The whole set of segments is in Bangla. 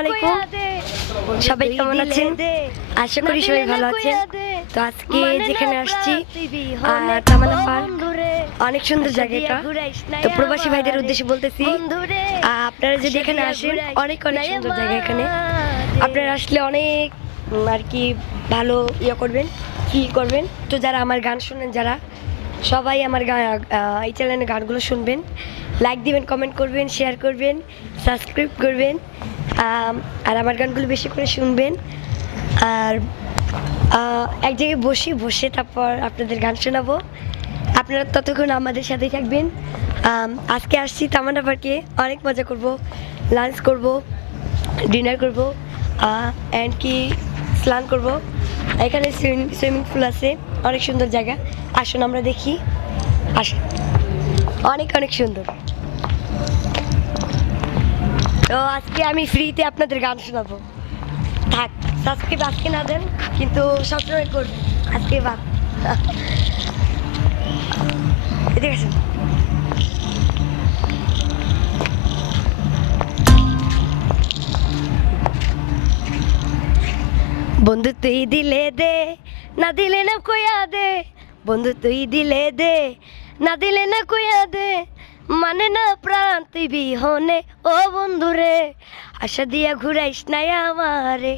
আলাইকুম, সবাই কেমন আছেন? আশা করি সবাই ভালো আছেন। তো আজকে যেখানে আসছি তামান্না পার্ক, অনেক সুন্দর জায়গাটা। তো প্রবাসী ভাইদের উদ্দেশ্যে বলতেছি, আপনারা যদি এখানে আসেন, অনেক অনেক সুন্দর জায়গা এখানে। আপনারা আসলে অনেক আর কি ভালো করবেন, ফিল করবেন। তো যারা আমার গান শোনেন, যারা সবাই আমার এই চ্যানেলের গানগুলো শুনবেন, লাইক দিবেন, কমেন্ট করবেন, শেয়ার করবেন, সাবস্ক্রাইব করবেন, আর আমার গানগুলো বেশি করে শুনবেন। আর এক জায়গায় বসে তারপর আপনাদের গান শোনাবো। আপনারা ততক্ষণ আমাদের সাথেই থাকবেন। আজকে আসছি তামান্না পার্কে, অনেক মজা করব, লাঞ্চ করব, ডিনার করব, অ্যান্ড কি স্নান করব। এখানে সুইমিং পুল আছে, অনেক সুন্দর জায়গা। আসুন আমরা দেখি, আসুন, অনেক অনেক সুন্দর। তো আজকে আমি ফ্রিতে আপনাদের গান শোনাবো। থাক, সাবস্ক্রাইব আজকে না দেন কিন্তু সবসময় করবেন, আজকে বাদ। এদিকে আসুন। বন্ধু তুই দিলে দে, না দিলে না কইয়া দে। বন্ধু তুই দিলে দে, না দিলে না কইয়া দে। মানে না প্রাণ তুই বিহনে, ও বন্ধুরে আশা দিয়া ঘুরাইস নাই আমারে।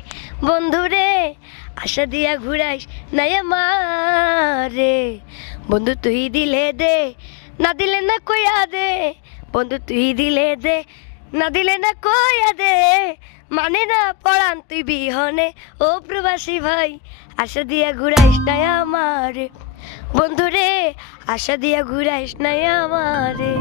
বন্ধুরে আশা দিয়া ঘুরাইস নাই আমারে। বন্ধু তুই দিলে দে, না দিলে না কইয়া দে। বন্ধু তুই দিলে দে, না দিলে না কইয়া দে। মানে না পড়ান তুই বিহনে, ও প্রবাসী ভাই আশা দিয়া ঘুরাইস নাই আমারে। বন্ধুরে আশা দিয়া ঘুরাইস নাই আমারে।